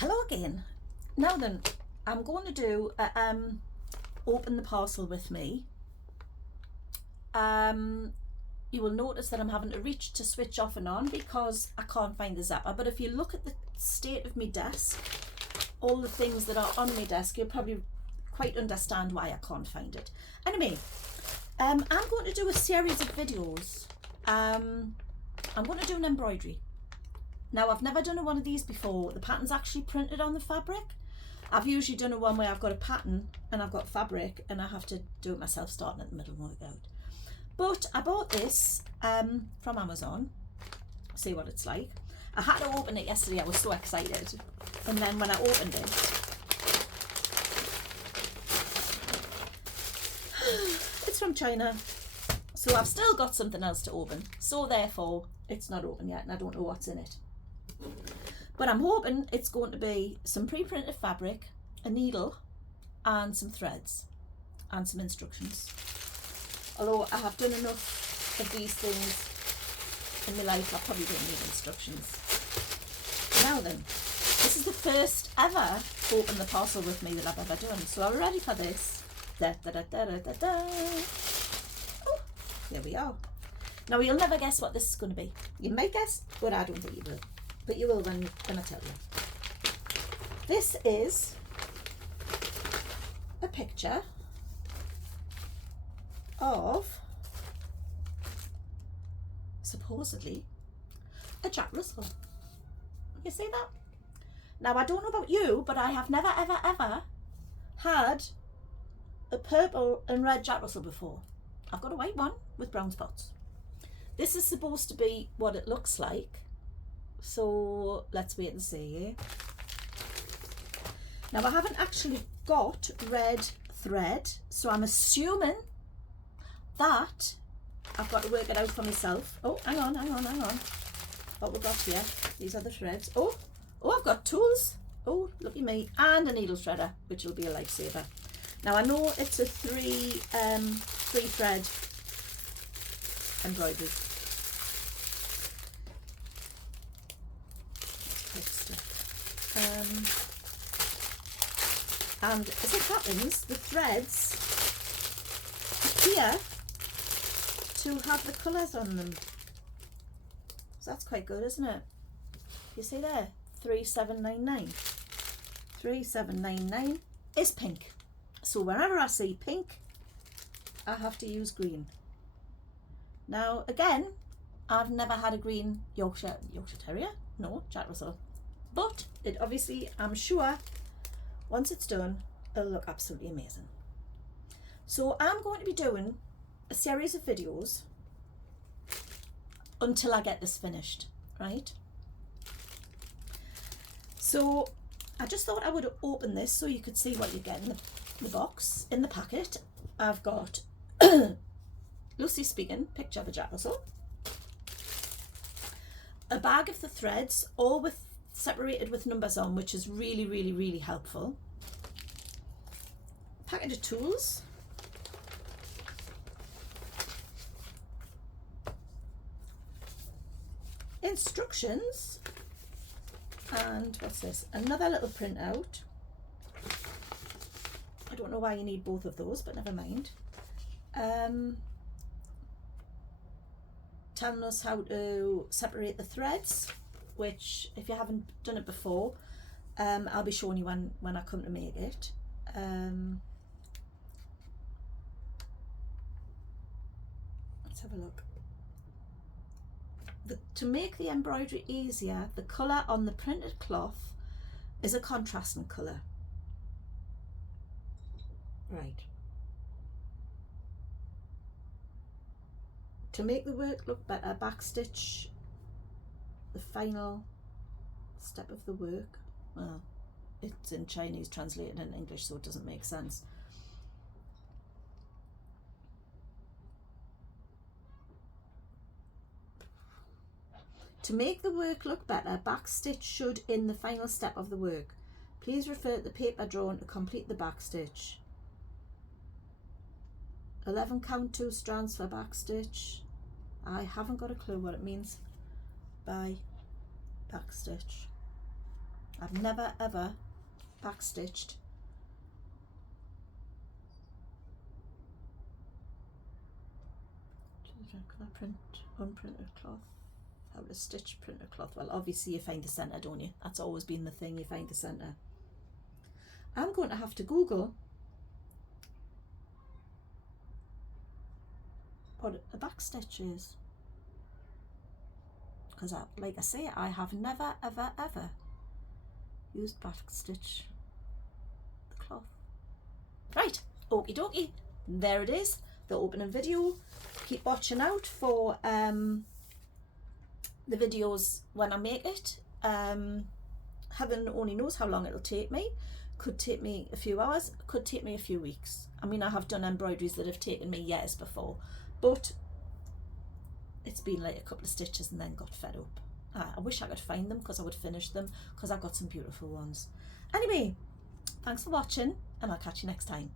Hello again. Now then, I'm going to do open the parcel with me. You will notice that I'm having to reach to switch off and on because I can't find the zapper. But if you look at the state of my desk, all the things that are on my desk, you'll probably quite understand why I can't find it. Anyway, I'm going to do a series of videos. I'm going to do an embroidery. Now, I've never done one of these before. The pattern's actually printed on the fabric. I've usually done a one where I've got a pattern and I've got fabric and I have to do it myself starting at the middle and work out. But I bought this from Amazon. See what it's like. I had to open it yesterday. I was so excited. And then when I opened it, it's from China. So I've still got something else to open. So therefore, it's not open yet and I don't know what's in it. But I'm hoping it's going to be some pre-printed fabric, a needle, and some threads, and some instructions. Although I have done enough of these things in my life, I probably don't need instructions. Now then, this is the first ever open the parcel with me that I've ever done. So are we ready for this? Da, da, da, da, da, da. Oh, there we are. Now you'll never guess what this is going to be. You might guess, but I don't think you will. But you will when I tell you. This is a picture of supposedly a Jack Russell. You see that? Now I don't know about you, but I have never ever ever had a purple and red Jack Russell before. I've got a white one with brown spots. This is supposed to be what it looks like. So let's wait and see. Now I haven't actually got red thread, so I'm assuming that I've got to work it out for myself. Oh, hang on. What we've got here, these are the threads. Oh, I've got tools. Oh, look at me. And a needle shredder, which will be a lifesaver. Now I know it's a three thread embroidery. And as it happens, the threads appear to have the colours on them. So that's quite good, isn't it? You see there, 3799. 3799 is pink. So wherever I see pink, I have to use green. Now again, I've never had a green Yorkshire Terrier. No, Jack Russell. But it obviously, I'm sure, once it's done, it'll look absolutely amazing. So I'm going to be doing a series of videos until I get this finished, right? So I just thought I would open this so you could see what you get in the box. In the packet, I've got, loosely speaking, picture of a Jack Russell, a bag of the threads, all with separated with numbers on, which is really, really, really helpful. Packet of tools. Instructions. And what's this? Another little printout. I don't know why you need both of those, but never mind. Telling us how to separate the threads, which if you haven't done it before, I'll be showing you when I come to make it. Let's have a look. To make the embroidery easier, the colour on the printed cloth is a contrasting colour. Right. To make the work look better, backstitch the final step of the work. Well, it's in Chinese translated in English, so it doesn't make sense. To make the work look better, backstitch should in the final step of the work. Please refer to the paper drawn to complete the backstitch. 11 count 2 strands for backstitch. I haven't got a clue what it means by backstitch. I've never ever backstitched. Can I print unprinted cloth? How to stitch printed cloth? Well, obviously you find the centre, don't you? That's always been the thing, you find the centre. I'm going to have to Google what a backstitch is, because like I say, I have never ever ever used backstitch the cloth. Right, okie dokie, there it is, the opening video. Keep watching out for the videos when I make it. Heaven only knows how long it'll take me. Could take me a few hours, could take me a few weeks. I mean, I have done embroideries that have taken me years before, but it's been like a couple of stitches and then got fed up. I wish I could find them because I would finish them, because I've got some beautiful ones. Anyway, thanks for watching and I'll catch you next time.